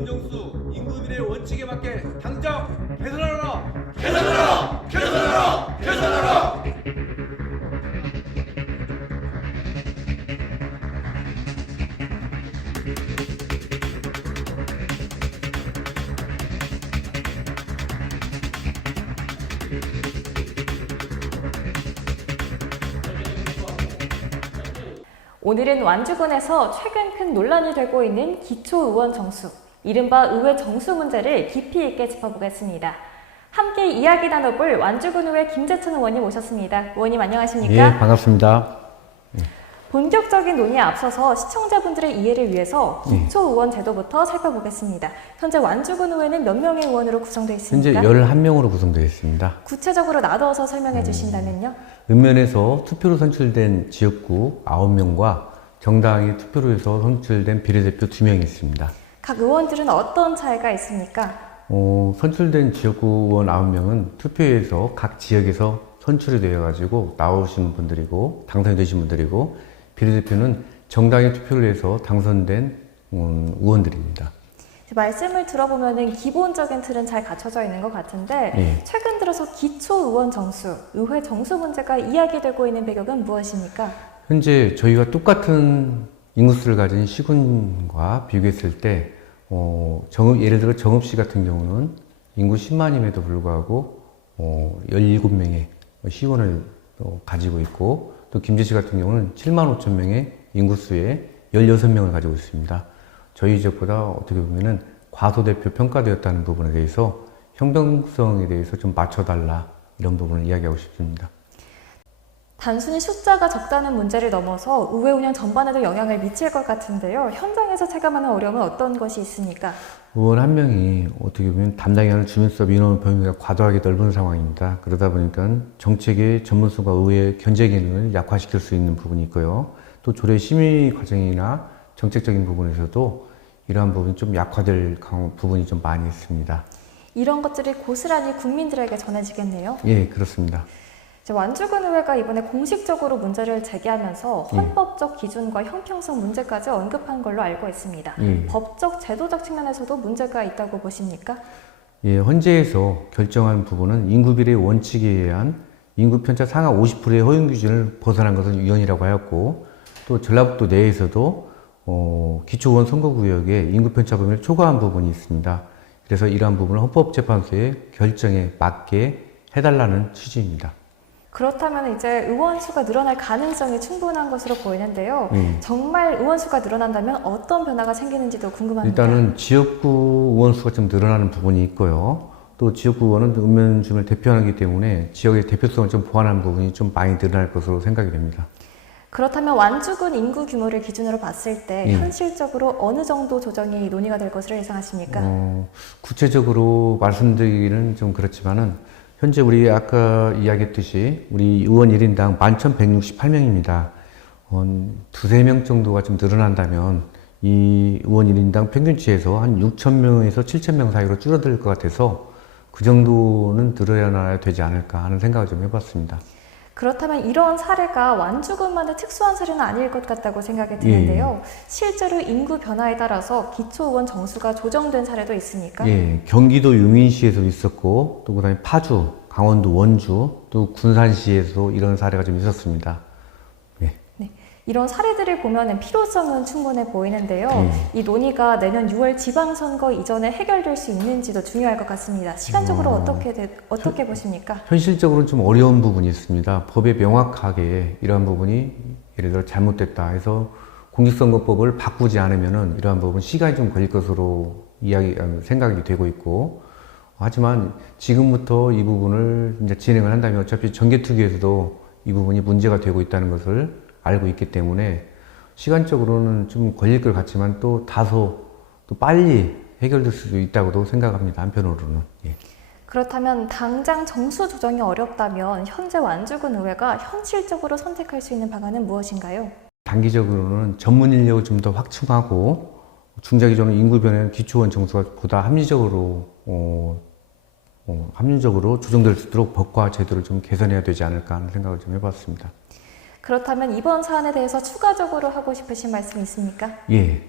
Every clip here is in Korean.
의원 정수 인구 비례 원칙에 맞게 당장 개선하라! 개선하라! 개선하라! 개선하라! 오늘은 완주군에서 최근 큰 논란이 되고 있는 기초의원 정수, 이른바 의회 정수 문제를 깊이 있게 짚어보겠습니다. 함께 이야기 나눠볼 완주군 의회 김재천 의원님 오셨습니다. 의원님 안녕하십니까? 예, 반갑습니다. 본격적인 논의에 앞서서 시청자분들의 이해를 위해서 기초의원 제도부터 살펴보겠습니다. 현재 완주군 의회는 몇 명의 의원으로 구성되어 현재 있습니까? 11명으로 구성되어 있습니다. 구체적으로 나누어서 설명해 주신다면요? 읍면에서 투표로 선출된 지역구 9명과 정당이 투표로 해서 선출된 비례대표 2명이 있습니다. 각 의원들은 어떤 차이가 있습니까? 선출된 지역구 의원 9명은 투표에서 각 지역에서 선출이 되어가지고 나오신 분들이고 당선이 되신 분들이고 비례대표는 정당의 투표를 해서 당선된 의원들입니다. 말씀을 들어보면 기본적인 틀은 잘 갖춰져 있는 것 같은데 예. 최근 들어서 기초의원 정수, 의회 정수 문제가 이야기되고 있는 배경은 무엇입니까? 현재 저희가 똑같은 인구수를 가진 시군과 비교했을 때 예를 들어 정읍시 같은 경우는 인구 10만임에도 불구하고 17명의 시군을 가지고 있고 또 김제시 같은 경우는 7만 5천 명의 인구수에 16명을 가지고 있습니다. 저희 지역보다 어떻게 보면은 과소대표 평가되었다는 부분에 대해서 형평성에 대해서 좀 맞춰달라 이런 부분을 이야기하고 싶습니다. 단순히 숫자가 적다는 문제를 넘어서 의회 운영 전반에도 영향을 미칠 것 같은데요. 현장에서 체감하는 어려움은 어떤 것이 있습니까? 의원 한 명이 어떻게 보면 담당해야 하는 주민수업 인원 범위가 과도하게 넓은 상황입니다. 그러다 보니까 정책의 전문성과 의회의 견제 기능을 약화시킬 수 있는 부분이 있고요. 또 조례 심의 과정이나 정책적인 부분에서도 이러한 부분이 좀 약화될 부분이 좀 많이 있습니다. 이런 것들이 고스란히 국민들에게 전해지겠네요. 예, 그렇습니다. 완주군 의회가 이번에 공식적으로 문제를 제기하면서 헌법적 기준과 형평성 문제까지 언급한 걸로 알고 있습니다. 법적, 제도적 측면에서도 문제가 있다고 보십니까? 예, 헌재에서 결정한 부분은 인구비례 원칙에 의한 인구 편차 상하 50%의 허용 기준을 벗어난 것은 위헌이라고 하였고 또 전라북도 내에서도 기초의원 선거구역에 인구 편차 범위를 초과한 부분이 있습니다. 그래서 이러한 부분을 헌법재판소의 결정에 맞게 해달라는 취지입니다. 그렇다면 이제 의원 수가 늘어날 가능성이 충분한 것으로 보이는데요. 정말 의원 수가 늘어난다면 어떤 변화가 생기는지도 궁금합니다. 일단은 지역구 의원 수가 좀 늘어나는 부분이 있고요. 또 지역구 의원은 읍면주민을 대표하기 때문에 지역의 대표성을 좀 보완하는 부분이 좀 많이 늘어날 것으로 생각이 됩니다. 그렇다면 완주군 인구 규모를 기준으로 봤을 때 현실적으로 어느 정도 조정이 논의가 될 것으로 예상하십니까? 구체적으로 말씀드리기는 좀 그렇지만은 현재 우리 아까 이야기했듯이 우리 의원 1인당 11,168명입니다. 두세 명 정도가 좀 늘어난다면 이 의원 1인당 평균치에서 한 6,000명에서 7,000명 사이로 줄어들 것 같아서 그 정도는 늘어나야 되지 않을까 하는 생각을 좀 해봤습니다. 그렇다면 이런 사례가 완주군만의 특수한 사례는 아닐 것 같다고 생각이 드는데요. 실제로 인구 변화에 따라서 기초의원 정수가 조정된 사례도 있습니까? 예, 경기도 유민시에도 있었고 또 그다음에 파주, 강원도 원주, 또 군산시에서 이런 사례가 좀 있었습니다. 예. 네, 이런 사례들을 보면 필요성은 충분해 보이는데요. 이 논의가 내년 6월 지방선거 이전에 해결될 수 있는지도 중요할 것 같습니다. 시간적으로 어떻게 보십니까? 현실적으로는 좀 어려운 부분이 있습니다. 법에 명확하게 이러한 부분이 예를 들어 잘못됐다 해서 공직선거법을 바꾸지 않으면은 이러한 부분 시간이 좀 걸릴 것으로 생각이 되고 있고 하지만 지금부터 이 부분을 이제 진행을 한다면 어차피 정개특위에서도 이 부분이 문제가 되고 있다는 것을 알고 있기 때문에 시간적으로는 좀 걸릴 것 같지만 또 다소 또 빨리 해결될 수도 있다고도 생각합니다. 한편으로는. 예. 그렇다면 당장 정수 조정이 어렵다면 현재 완주군 의회가 현실적으로 선택할 수 있는 방안은 무엇인가요? 단기적으로는 전문 인력을 좀 더 확충하고 중장기적으로는 인구 변화는 기초의원 정수가 보다 합리적으로 조정될 수 있도록 법과 제도를 좀 개선해야 되지 않을까 하는 생각을 좀 해봤습니다. 그렇다면 이번 사안에 대해서 추가적으로 하고 싶으신 말씀 있습니까? 예.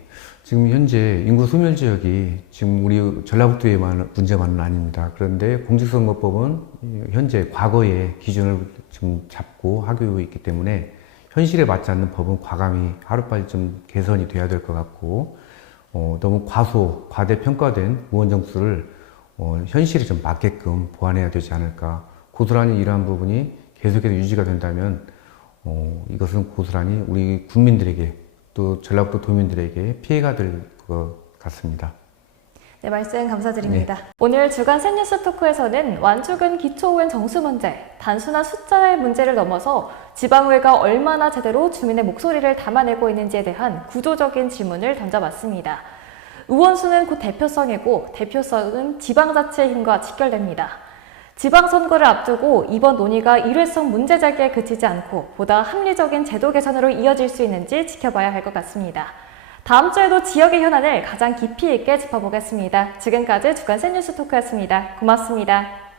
지금 현재 인구 소멸 지역이 지금 우리 전라북도의 문제만은 아닙니다. 그런데 공직선거법은 현재 과거의 기준을 좀 잡고 하고 있기 때문에 현실에 맞지 않는 법은 과감히 하루빨리 좀 개선이 돼야 될 것 같고, 너무 과대평가된 의원 정수를 현실에 좀 맞게끔 보완해야 되지 않을까. 고스란히 이러한 부분이 계속해서 유지가 된다면 이것은 고스란히 우리 국민들에게 또 전라북도 도민들에게 피해가 될 것 같습니다. 네, 말씀 감사드립니다. 오늘 주간 셋뉴스 토크에서는 완주군 기초의원 정수 문제, 단순한 숫자의 문제를 넘어서 지방의회가 얼마나 제대로 주민의 목소리를 담아내고 있는지에 대한 구조적인 질문을 던져봤습니다. 의원 수는 곧 대표성이고 대표성은 지방자치의 힘과 직결됩니다. 지방선거를 앞두고 이번 논의가 일회성 문제 제기에 그치지 않고 보다 합리적인 제도 개선으로 이어질 수 있는지 지켜봐야 할 것 같습니다. 다음 주에도 지역의 현안을 가장 깊이 있게 짚어보겠습니다. 지금까지 주간 셋뉴스 토크였습니다. 고맙습니다.